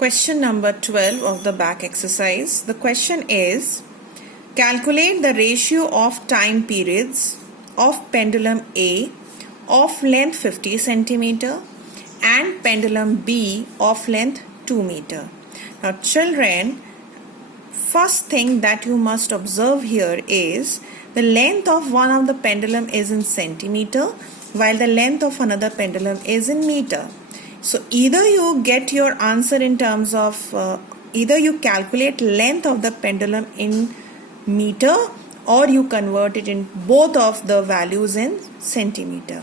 Question number 12 of the back exercise. The question is, calculate the ratio of time periods of pendulum A of length 50 centimeter and pendulum B of length 2 meter. Now children, first thing that you must observe here is the length of one of the pendulum is in centimeter while the length of another pendulum is in meter. So either you get your answer in terms of either you calculate length of the pendulum in meter or you convert it in both of the values in centimeter.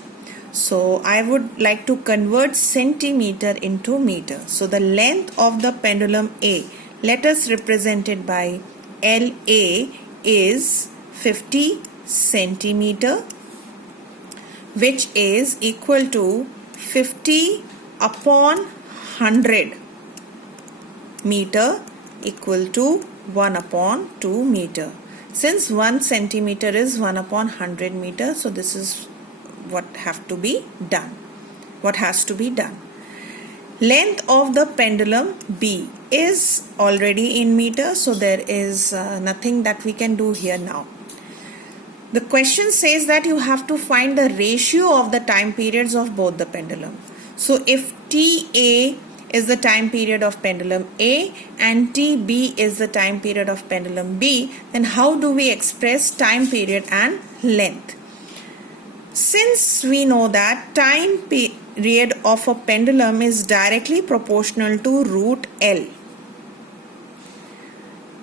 So I would like to convert centimeter into meter. So the length of the pendulum A, let us represent it by LA, is 50 centimeter, which is equal to 50 upon 100 meter equal to 1 upon 2 meter. Since 1 centimeter is 1 upon 100 meter, so this is what has to be done. Length of the pendulum B is already in meter, so there is nothing that we can do here now. The question says that you have to find the ratio of the time periods of both the pendulum. So if TA is the time period of pendulum A and TB is the time period of pendulum B, then how do we express time period and length? Since we know that time period of a pendulum is directly proportional to root L,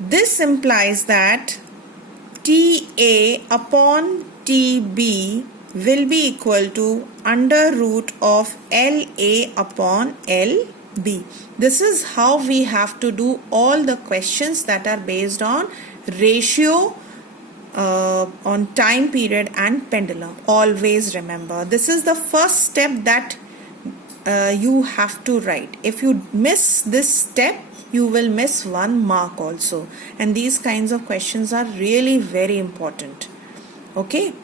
this implies that TA upon TB will be equal to under root of LA upon LB. This is how we have to do all the questions that are based on ratio on time period and pendulum. Always remember, this is the first step that you have to write. If you miss this step, you will miss 1 mark also. And these kinds of questions are really very important. Okay.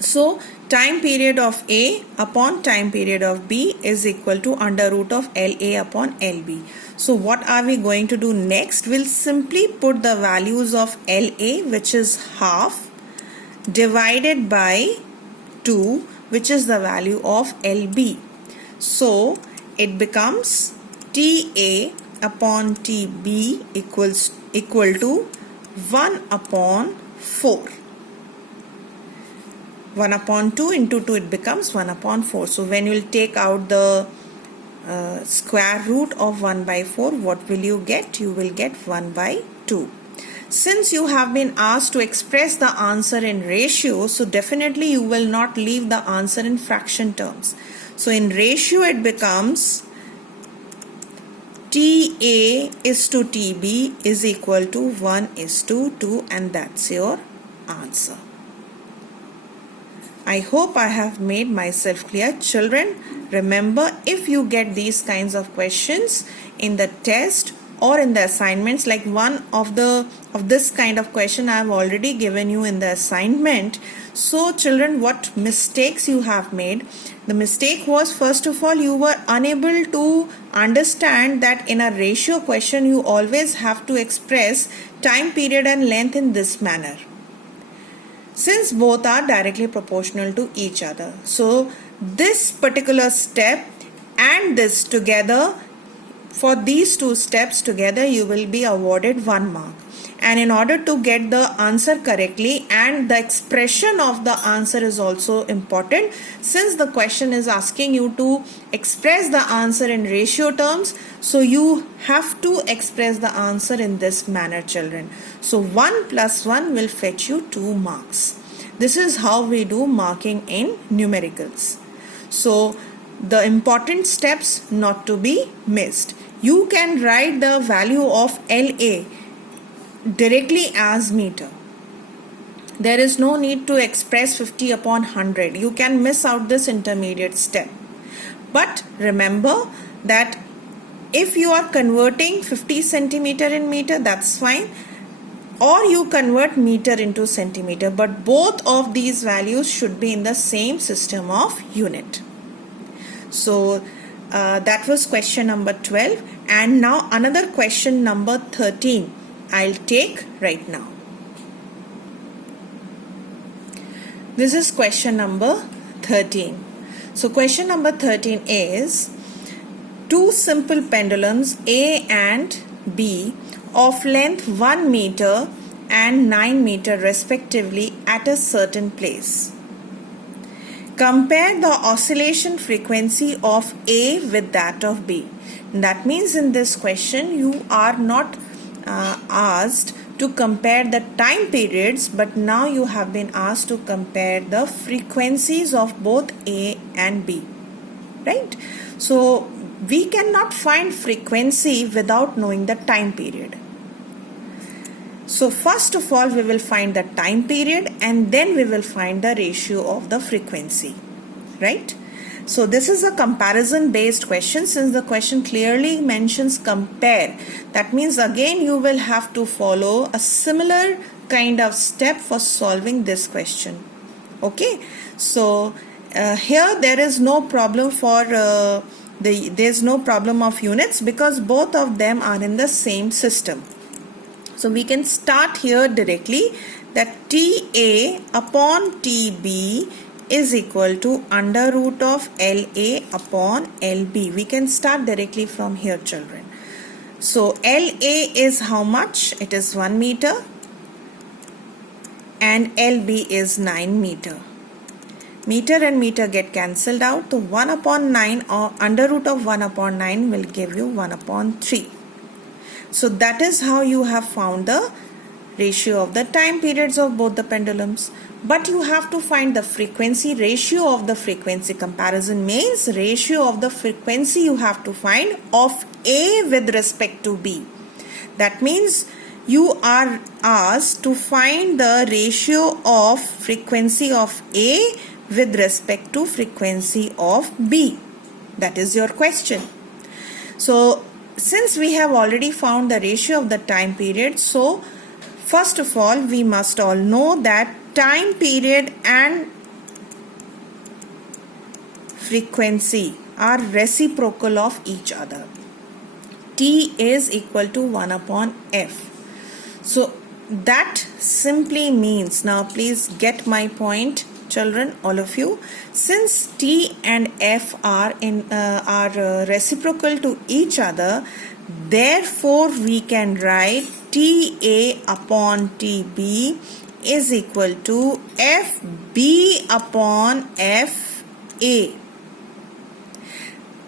So time period of A upon time period of B is equal to under root of LA upon LB. So what are we going to do next? We'll simply put the values of LA, which is half, divided by 2, which is the value of LB. So it becomes TA upon TB equal to 1 upon 4. 1 upon 2 into 2, it becomes 1 upon 4. So when you will take out the square root of 1 by 4, what will you get? You will get 1 by 2. Since you have been asked to express the answer in ratio, so definitely you will not leave the answer in fraction terms. So in ratio it becomes TA is to TB is equal to 1 is to 2, and that's your answer. I hope I have made myself clear. Children, remember, if you get these kinds of questions in the test or in the assignments, like one of this kind of question I have already given you in the assignment. So children, what mistakes you have made? The mistake was, first of all, you were unable to understand that in a ratio question you always have to express time period and length in this manner, since both are directly proportional to each other. So this particular step and this together, for these two steps together, you will be awarded 1 mark. And in order to get the answer correctly, and the expression of the answer is also important, since the question is asking you to express the answer in ratio terms, so you have to express the answer in this manner, children. So 1 plus 1 will fetch you 2 marks. This is how we do marking in numericals. So the important steps not to be missed. You can write the value of LA directly as meter. There is no need to express 50 upon 100. You can miss out this intermediate step. But remember that if you are converting 50 centimeter in meter, that's fine. Or you convert meter into centimeter. But both of these values should be in the same system of unit. So that was question number 12, and now another question number 13 I'll take right now. This is question number 13. So question number 13 is two simple pendulums A and B of length 1 meter and 9 meter respectively at a certain place. Compare the oscillation frequency of A with that of B. That means in this question you are not asked to compare the time periods, but now you have been asked to compare the frequencies of both A and B, right? So we cannot find frequency without knowing the time period. So first of all we will find the time period and then we will find the ratio of the frequency, right? So this is a comparison based question. Since the question clearly mentions compare, that means again you will have to follow a similar kind of step for solving this question. Okay, so here there is no problem for there's no problem of units because both of them are in the same system. So we can start here directly that TA upon TB is equal to under root of LA upon LB. We can start directly from here, children. So LA is how much? It is 1 meter and LB is 9 meter. Meter and meter get cancelled out. So 1 upon 9 or under root of 1 upon 9 will give you 1 upon 3. So that is how you have found the ratio of the time periods of both the pendulums. But you have to find the frequency. Ratio of the frequency comparison means ratio of the frequency you have to find of A with respect to B. That means you are asked to find the ratio of frequency of A with respect to frequency of B. That is your question. So since we have already found the ratio of the time period, so first of all we must all know that time period and frequency are reciprocal of each other. T is equal to 1 upon F. So that simply means, now please get my point, children, all of you. Since T and F are reciprocal to each other, therefore we can write TA upon TB is equal to FB upon FA.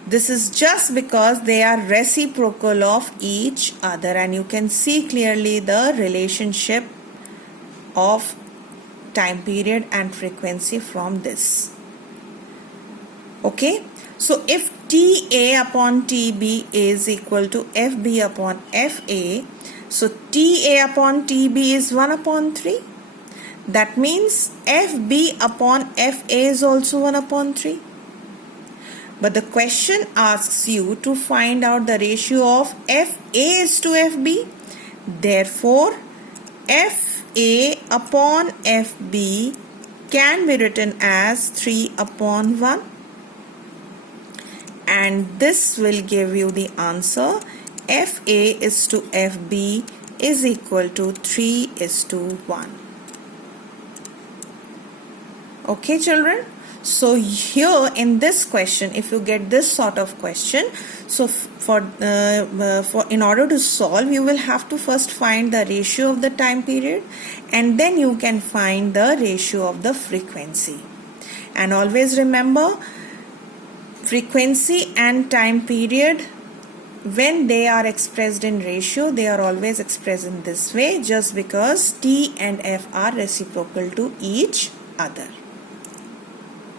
This is just because they are reciprocal of each other, and you can see clearly the relationship of time period and frequency from this. Okay, so if TA upon TB is equal to FB upon FA, so TA upon TB is 1 upon 3. That means FB upon FA is also 1 upon 3. But the question asks you to find out the ratio of FA is to FB. Therefore, FA upon FB can be written as 3 upon 1. And this will give you the answer. FA is to FB is equal to 3 is to 1. Okay, children? So here in this question, if you get this sort of question, so in order to solve, you will have to first find the ratio of the time period, and then you can find the ratio of the frequency. And always remember, frequency and time period, when they are expressed in ratio, they are always expressed in this way, just because T and F are reciprocal to each other.